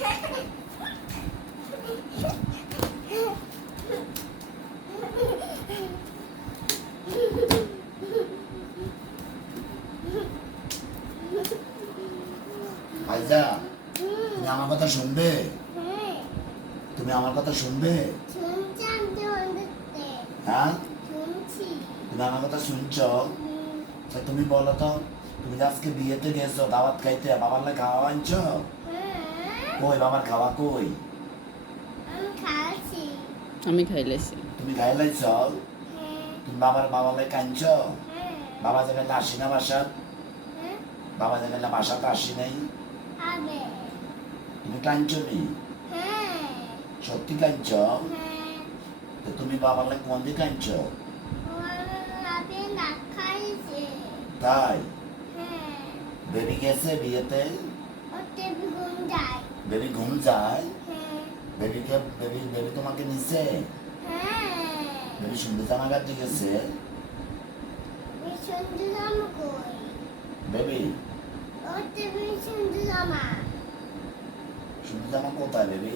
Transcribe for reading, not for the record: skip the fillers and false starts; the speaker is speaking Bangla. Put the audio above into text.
আইজা, তুমি আমার কথা শুনবে? তুমি আমার কথা শুনবে? হ্যাঁ, তুমি আমার কথা শুনছো? তুমি বলো তো, তুমি আজকে বিয়েতে গেছো দাওয়াত খাইতে, বাবার লাই খাওয়া আনছো? কই বাবার খাওয়া কই? আমি খাইলেছি। তুমি খাইলাইছ? তুমি বাবার লাই কাঁদছো? বাবা জায়গায় আসি না বাসা? বাবা জায়গায় বাসাতে আসি নাই? তুমি কাঁদছো নি? সত্যি কাঁদছো? তুমি বাবার লাই কোন দিকে কাঁদছো? তাই বেবি গেছে বিয়েতে? বেবি ঘুম যায়? বেবি তোমাকে নিছে? বেবি সুন্দর জামা কাটতে গেছে? বেবি সুন্দর জামা কোথায় বেবি?